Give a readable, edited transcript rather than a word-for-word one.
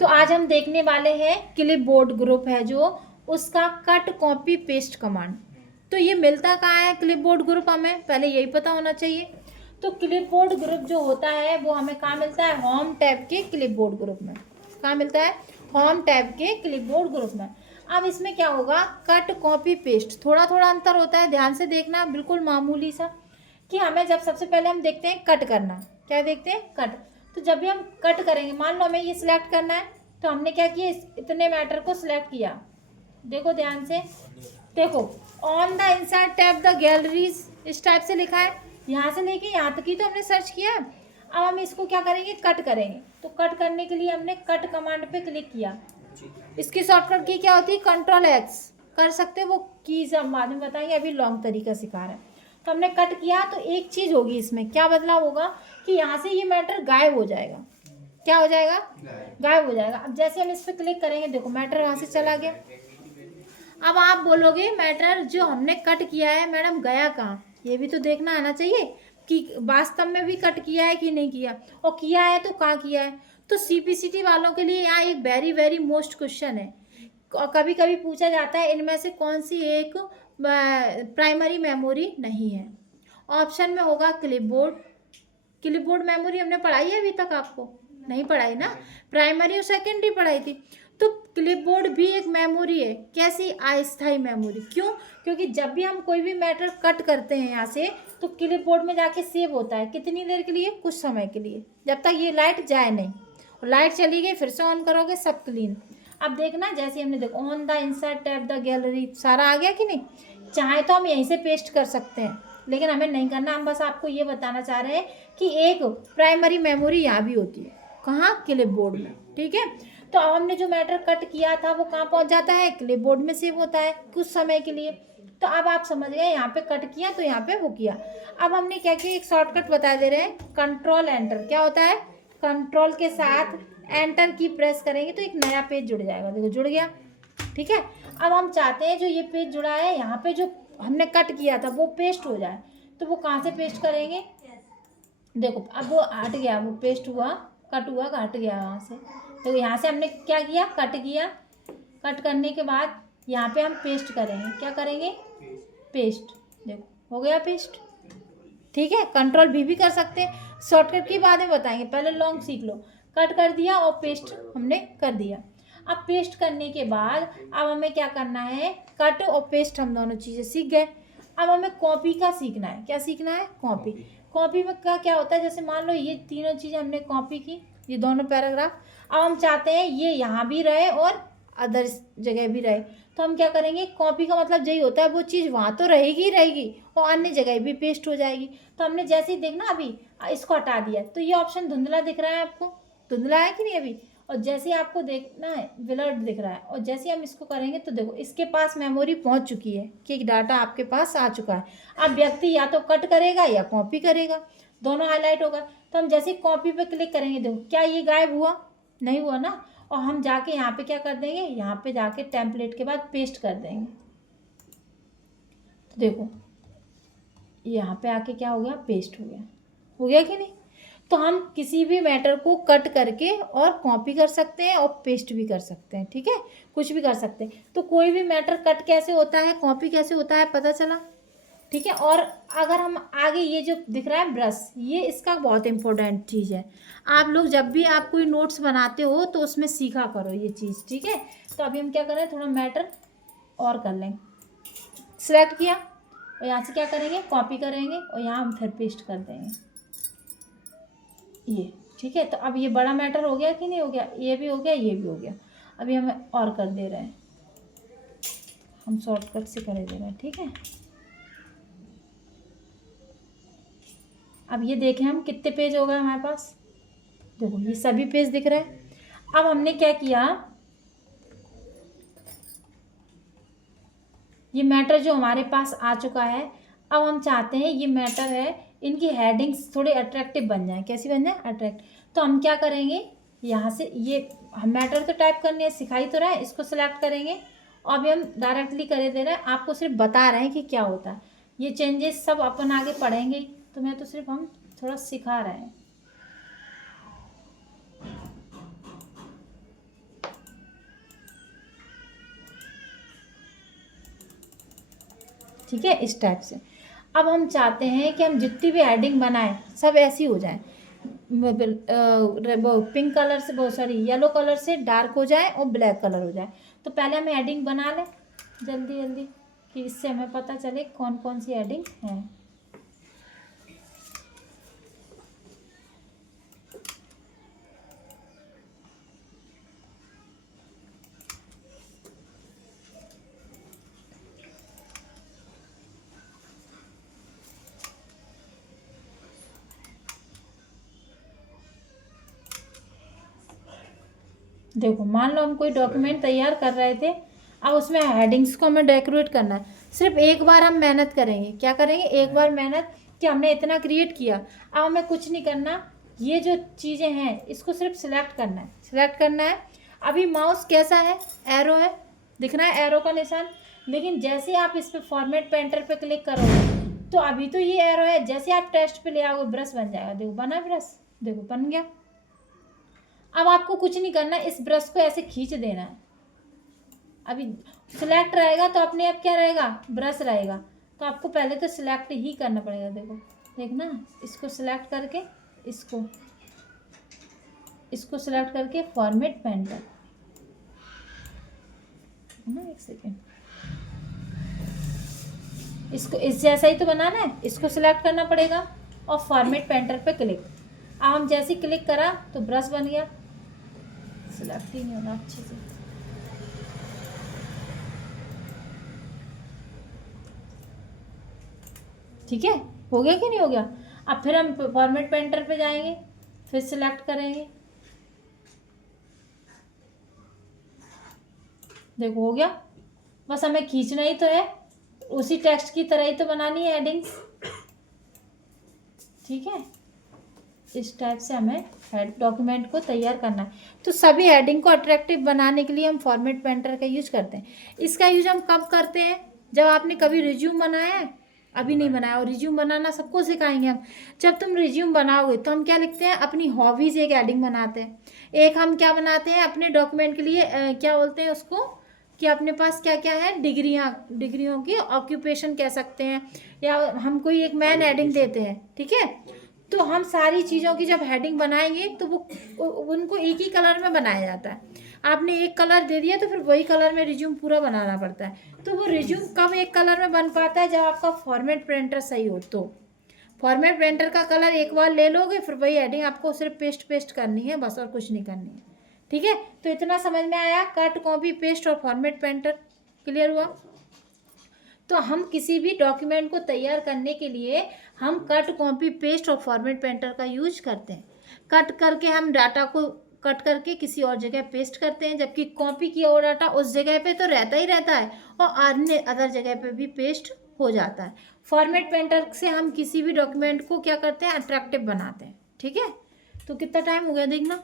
तो आज हम देखने वाले हैं क्लिपबोर्ड ग्रुप है जो उसका कट कॉपी पेस्ट कमांड। तो ये मिलता कहाँ है क्लिपबोर्ड ग्रुप, हमें पहले यही पता होना चाहिए। तो क्लिपबोर्ड ग्रुप जो होता है वो हमें कहाँ मिलता है, होम टैब के क्लिपबोर्ड ग्रुप में। कहाँ मिलता है, होम टैब के क्लिपबोर्ड ग्रुप में। अब इसमें क्या होगा, कट कॉपी पेस्ट थोड़ा थोड़ा अंतर होता है, ध्यान से देखना, बिल्कुल मामूली सा। कि हमें जब सबसे पहले हम देखते हैं कट करना, क्या देखते हैं, कट। तो जब भी हम कट करेंगे, मान लो हमें ये सिलेक्ट करना है, तो हमने क्या किया, इतने मैटर को सिलेक्ट किया। देखो ध्यान से, देखो on the insert tab the galleries, इस टाइप से लिखा है। यहाँ से लेके यहाँ तक ही तो हमने सर्च किया है। अब हम इसको क्या करेंगे, कट करेंगे। तो कट करने के लिए हमने कट कमांड पे क्लिक किया। इसकी शॉर्टकट की क्या होती है, Ctrl+X कर सकते हो, वो कीज हम बाद में बताएंगे, अभी लॉन्ग तरीका सिखा रहे हैं। तो हमने कट किया, तो एक चीज़ होगी इसमें, क्या बदलाव होगा कि यहाँ से ये मैटर गायब हो जाएगा। क्या हो जाएगा, गायब हो जाएगा। अब जैसे हम इस पर क्लिक करेंगे, देखो मैटर यहाँ से चला गया। अब आप बोलोगे मैटर जो हमने कट किया है मैडम गया कहाँ, ये भी तो देखना आना चाहिए कि वास्तव में भी कट किया है कि नहीं किया, और किया है तो कहाँ किया है। तो सीपीसीटी वालों के लिए यहाँ एक वेरी वेरी मोस्ट क्वेश्चन है। कभी कभी पूछा जाता है इनमें से कौन सी एक प्राइमरी मेमोरी नहीं है। ऑप्शन में होगा क्लिपबोर्ड। क्लिपबोर्ड मेमोरी हमने पढ़ाई है अभी तक, आपको नहीं पढ़ाई ना, प्राइमरी और सेकेंडरी पढ़ाई थी। तो क्लिपबोर्ड भी एक मेमोरी है, कैसी, अस्थायी मेमोरी। क्यों, क्योंकि जब भी हम कोई भी मैटर कट करते हैं यहाँ से, तो क्लिपबोर्ड में जाके सेव होता है। कितनी देर के लिए, कुछ समय के लिए, जब तक ये लाइट जाए नहीं। और लाइट चली गई, फिर से ऑन करोगे, सब क्लीन। अब देखना, जैसे हमने देखो on the insert tab the gallery, सारा आ गया कि नहीं। चाहे तो हम यहीं से पेस्ट कर सकते हैं, लेकिन हमें नहीं करना। हम बस आपको ये बताना चाह रहे हैं कि एक प्राइमरी मेमोरी यहाँ भी होती है, कहाँ, क्लिपबोर्ड में। ठीक है, तो अब हमने जो मैटर कट किया था वो कहाँ पहुँच जाता है, क्लिपबोर्ड में सेव होता है कुछ समय के लिए। तो अब आप समझ गए, यहाँ पे कट किया तो यहाँ पे वो किया। अब हमने क्या किया, एक शॉर्टकट बता दे रहे हैं, Ctrl+Enter। क्या होता है, कंट्रोल के साथ एंटर की प्रेस करेंगे तो एक नया पेज जुड़ जाएगा। देखो जुड़ गया। ठीक है, अब हम चाहते हैं जो ये पेज जुड़ा है, यहाँ पे जो हमने कट किया था वो पेस्ट हो जाए। तो वो कहाँ से पेस्ट करेंगे, देखो अब वो हट गया, वो पेस्ट हुआ, कट हुआ, हट गया वहाँ से। तो यहाँ से हमने क्या किया, कट किया। कट करने के बाद यहाँ पे हम पेस्ट करेंगे, क्या करेंगे, पेस्ट। देखो हो गया पेस्ट। ठीक है, Ctrl+V भी कर सकते हैं, शॉर्टकट की बातें बताएंगे, पहले लॉन्ग सीख लो। कट कर दिया और पेस्ट हमने कर दिया। अब पेस्ट करने के बाद अब हमें क्या करना है, कट और पेस्ट हम दोनों चीज़ें सीख गए। अब हमें कॉपी का सीखना है, क्या सीखना है, कॉपी। कॉपी में क्या होता है, जैसे मान लो ये तीनों चीज़ें हमने कॉपी की, ये दोनों पैराग्राफ। अब हम चाहते हैं ये यहाँ भी रहे और अदर जगह भी रहे। तो हम क्या करेंगे, कॉपी का मतलब यही होता है वो चीज़ वहाँ तो रहेगी ही रहेगी और अन्य जगह भी पेस्ट हो जाएगी। तो हमने जैसे ही देखना, अभी इसको हटा दिया तो ये ऑप्शन धुंधला दिख रहा है आपको, धुंधला है कि नहीं अभी। और जैसे ही आपको देखना है ब्लर्ड दिख रहा है, और जैसे हम इसको करेंगे तो देखो इसके पास मेमोरी पहुंच चुकी है कि डाटा आपके पास आ चुका है। अब व्यक्ति या तो कट करेगा या कॉपी करेगा, दोनों हाईलाइट होगा। तो हम जैसे कॉपी पे क्लिक करेंगे, देखो क्या ये गायब हुआ, नहीं हुआ ना। और हम जाके यहाँ पे क्या कर देंगे, यहाँ पे जाके टेम्पलेट के बाद पेस्ट कर देंगे। तो देखो यहाँ पे आके क्या हो गया, पेस्ट हो गया, हो गया कि नहीं। तो हम किसी भी मैटर को कट करके और कॉपी कर सकते हैं और पेस्ट भी कर सकते हैं। ठीक है, कुछ भी कर सकते हैं। तो कोई भी मैटर कट कैसे होता है, कॉपी कैसे होता है, पता चला। ठीक है, और अगर हम आगे ये जो दिख रहा है ब्रश, ये इसका बहुत इंपॉर्टेंट चीज़ है। आप लोग जब भी आप कोई नोट्स बनाते हो तो उसमें सीखा करो ये चीज़। ठीक है, तो अभी हम क्या करें, थोड़ा मैटर और कर लें। सिलेक्ट किया और यहाँ से क्या करेंगे, कॉपी करेंगे और यहाँ हम फिर पेस्ट कर देंगे ये। ठीक है, तो अब ये बड़ा मैटर हो गया कि नहीं हो गया, ये भी हो गया, ये भी हो गया। अभी हम और कर दे रहे हैं, हम शॉर्टकट से कर दे रहे हैं। ठीक है, अब ये देखें हम कितने पेज हो गए हमारे पास, देखो ये सभी पेज दिख रहे हैं। अब हमने क्या किया, ये मैटर जो हमारे पास आ चुका है, अब हम चाहते हैं ये मैटर है, इनकी हेडिंग्स थोड़े अट्रैक्टिव बन जाए। कैसी बन जाए, अट्रैक्ट। तो हम क्या करेंगे, यहाँ से ये हम मैटर तो टाइप करने है, सिखाई तो रहा है, इसको सेलेक्ट करेंगे और अभी हम डायरेक्टली कर दे रहे हैं, आपको सिर्फ बता रहे हैं कि क्या होता है। ये चेंजेस सब अपन आगे पढ़ेंगे, तो मैं तो सिर्फ हम थोड़ा सिखा रहे हैं। ठीक है, इस टाइप से। अब हम चाहते हैं कि हम जितनी भी हेडिंग बनाएं सब ऐसी हो जाए, पिंक कलर से, बहुत सॉरी येलो कलर से डार्क हो जाए और ब्लैक कलर हो जाए। तो पहले हम हेडिंग बना लें जल्दी जल्दी, कि इससे हमें पता चले कौन कौन सी हेडिंग है। देखो, मान लो हम कोई डॉक्यूमेंट तैयार कर रहे थे, अब उसमें हेडिंग्स को हमें डेकोरेट करना है। सिर्फ एक बार हम मेहनत करेंगे, क्या करेंगे, एक बार मेहनत कि हमने इतना क्रिएट किया। अब हमें कुछ नहीं करना, ये जो चीज़ें हैं इसको सिर्फ सिलेक्ट करना है, सिलेक्ट करना है। अभी माउस कैसा है, एरो है, दिख रहा है एरो का निशान। लेकिन जैसे आप इस पर फॉर्मेट पेंटर पे क्लिक करोगे तो अभी तो ये एरो है, जैसे आप टेस्ट पे ले आओगे ब्रश बन जाएगा। देखो बना ब्रश, देखो बन गया। अब आपको कुछ नहीं करना, इस ब्रश को ऐसे खींच देना है। अभी सिलेक्ट रहेगा तो अपने आप क्या रहेगा, ब्रश रहेगा। तो आपको पहले तो सिलेक्ट ही करना पड़ेगा। देखो, देखना, इसको सिलेक्ट करके इसको सिलेक्ट करके फॉर्मेट पेंटर, एक सेकेंड, इसको इस जैसा ही तो बनाना है, इसको सिलेक्ट करना पड़ेगा और फॉर्मेट पेंटर पे क्लिक। अब हम जैसे क्लिक करा तो ब्रश बन गया, सिलेक्ट ही नहीं होना अच्छे से। ठीक है, हो गया कि नहीं हो गया। अब फिर हम फॉर्मेट पेंटर पे जाएंगे, फिर सिलेक्ट करेंगे, देखो हो गया। बस हमें खींचना ही तो है, उसी टेक्स्ट की तरह ही तो बनानी है हेडिंग्स। ठीक है, इस टाइप से हमें डॉक्यूमेंट को तैयार करना है। तो सभी हेडिंग को अट्रैक्टिव बनाने के लिए हम फॉर्मेट पेंटर का यूज करते हैं। इसका यूज हम कब करते हैं, जब आपने कभी रिज्यूम बनाया है, अभी नहीं बनाया, और रिज्यूम बनाना सबको सिखाएंगे हम। जब तुम रिज्यूम बनाओगे तो हम क्या लिखते हैं, अपनी हॉबीज़ एक हेडिंग बनाते हैं। एक हम क्या बनाते हैं अपने डॉक्यूमेंट के लिए, क्या बोलते हैं उसको, कि अपने पास क्या क्या है, डिग्रियों की ऑक्यूपेशन कह सकते हैं, या हम कोई एक मैन हेडिंग देते हैं। ठीक है, तो हम सारी चीज़ों की जब हेडिंग बनाएंगे तो वो उनको एक ही कलर में बनाया जाता है। आपने एक कलर दे दिया तो फिर वही कलर में रिज्यूम पूरा बनाना पड़ता है। तो वो रिज्यूम कब एक कलर में बन पाता है, जब आपका फॉर्मेट प्रिंटर सही हो। तो फॉर्मेट प्रिंटर का कलर एक बार ले लोगे, फिर वही हेडिंग आपको सिर्फ पेस्ट करनी है बस, और कुछ नहीं करनी है। ठीक है, तो इतना समझ में आया, कट, कॉपी, पेस्ट और फॉर्मेट पेंटर क्लियर हुआ। तो हम किसी भी डॉक्यूमेंट को तैयार करने के लिए हम कट, कॉपी, पेस्ट और फॉर्मेट पेंटर का यूज करते हैं। कट करके हम डाटा को कट करके किसी और जगह पेस्ट करते हैं, जबकि कॉपी किया हुआ डाटा उस जगह पे तो रहता ही रहता है और अन्य अदर जगह पे भी पेस्ट हो जाता है। फॉर्मेट पेंटर से हम किसी भी डॉक्यूमेंट को क्या करते हैं, अट्रैक्टिव बनाते हैं। ठीक है, तो कितना टाइम हो गया देखना।